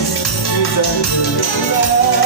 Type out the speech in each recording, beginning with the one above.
你再次拥。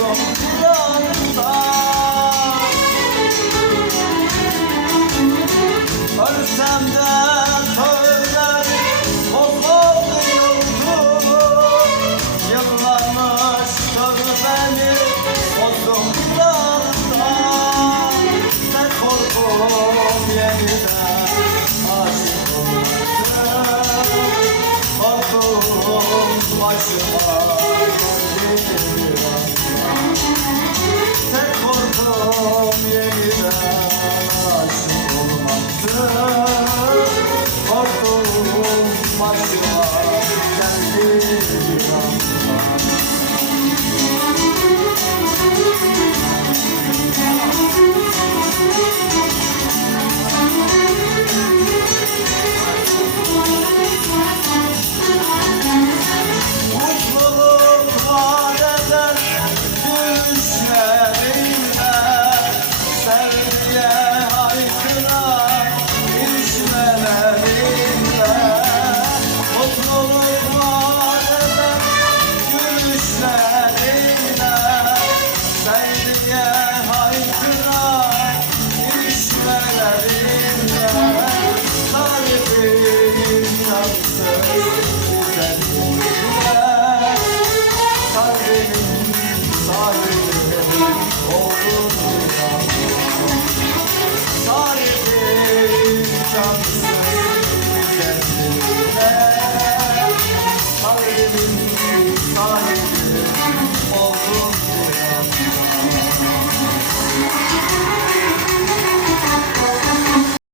son planımda Ölsem de söyler Bozuldu yolcumu Yıllanmış tövbeni Bozdum planımda Sen korkum yeniden Aşık olmasın much come.